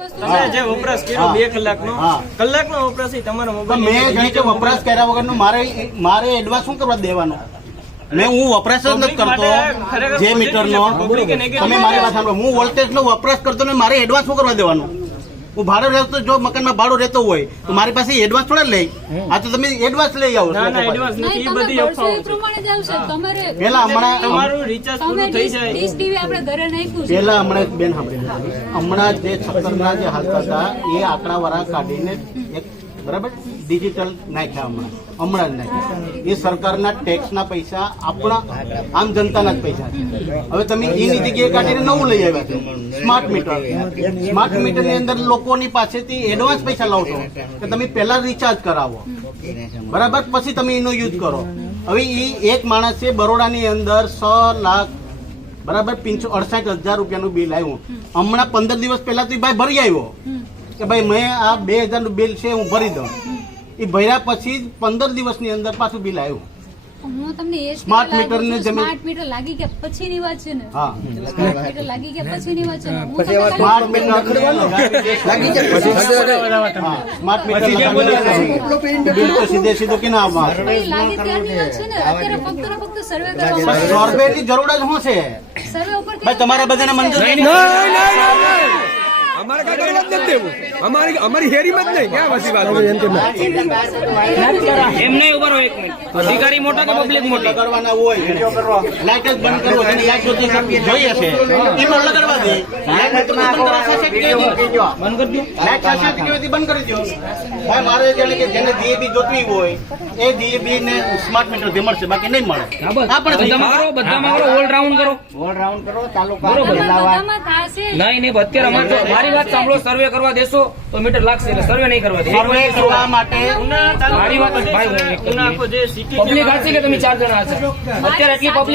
તમે જે વપરાશ કર્યો બે કલાકનો. કલાકનો વપરાશ તમારો મોબાઈલ મેં જાણે વપરાશ કર્યા વગરનું મારે મારે એડવાન્સ શું કરવા દેવાનો? મેં હું વપરાશ જ નથી કરતો. જે મીટરનો તમે મારી વાત સાંભળો. હું વોલ્ટેજ નો વપરાશ કરતો ને મારે એડવાન્સ શું કરવા દેવાનું? હું ભાડો રહેતો જો મકાનમાં ભાડું રહેતો હોય તો મારી પાસે એડવાન્સ થોડા લઈ. આ તો તમે એડવાન્સ લઈ આવો. ના ના એડવાન્સ નથી એ બધી અફવાઓ. તમારે પેલા હમણાં તમારું રિચાર્જ પૂરું થઈ જાય. ડીશ ટીવી આપણે ઘરે નાખ્યું છે. પેલા હમણાં બેન સાંભળી. હમણાં જે છપ્પરના જે હાલતા હતા એ આંકડા વાળા કાઢીને એક બરાબર? ડિજિટલ નાખ્યા હમણાં. હમણાં જ નાખ્યા એ સરકારના ટેક્સના પૈસા આપણા આમ જનતાના જ પૈસા હવે તમે એની જગ્યાએ કાઢીને નવું લઈ આવ્યા છો. સ્માર્ટ મીટર સ્માર્ટ મીટરની અંદર લોકોની પાસેથી એડવાન્સ પૈસા લાવો છો કે તમે પહેલા રિચાર્જ કરાવો. બરાબર? પછી તમે એનો યુઝ કરો. હવે એ એક માણસે બરોડાની અંદર છ લાખ, બરાબર પિંચો અડસઠ હજાર રૂપિયાનું બિલ આવ્યું. હમણાં પંદર દિવસ પહેલા તો ભાઈ ભરી આવ્યો. કે ભાઈ મેં આ બે હજારનું બિલ છે હું ભરી દઉં. એ ભર્યા પછી જ પંદર દિવસની અંદર પાછું બિલ આવ્યું. હું તમને એ સ્માર્ટ મીટર લાગી ગયા પછીની વાત છે ને. હા. સ્માર્ટ મીટર લાગી ગયા પછીની વાત છે ને. હું તમને ખાલી- સ્માર્ટ મીટર લાગી હા સ્માર્ટ મીટર બિલ સીધે સીધો કે ના આવવા લાગી ત્યારની વાત છે ને અત્યારે ફક્ત ફક્ત સર્વે જરૂર જ શું છે? છે. સર્વે ઉપર તમારા બધાને મંજૂર નહીં. અમારે કઈ નથી દેવું અમારી અમારી હેરીમાં જ નહીં. ક્યાં વસી વાત એમ ઊભા રહો એક મિનિટ. અધિકારી મોટા કે પબ્લિક મોટી? લગાડવાના હોય લાઈટ જ બંધ કરવો જેની લાઈટ જોતી જોઈએ છે. એમાં લગાડવા દે. લાઈટ બંધ કરવા સાથે જ કહી દો. બંધ કરી દો. લાઈટ સાથે જ બંધ કરી દો. ભાઈ મારે જાણે કે જેને DAB જોતવી હોય એ ડીએબી ને સ્માર્ટ મીટર મળશે બાકી નહીં મળે. પણ બધામાં કરો ઓલ રાઉન્ડ કરો. બધામાં બધામાં નહીં નહીં અત્યારે અમારે મારી વાત સાંભળો સર્વે કરવા દેશો તો મીટર લાગશે એટલે સર્વે નહીં કરવા દે સર્વે કરવા માટે મારી વાત ભાઈ, પબ્લિક હાચી કે તમે ચાર જણા હશે? અત્યારે એટલી પબ્લિક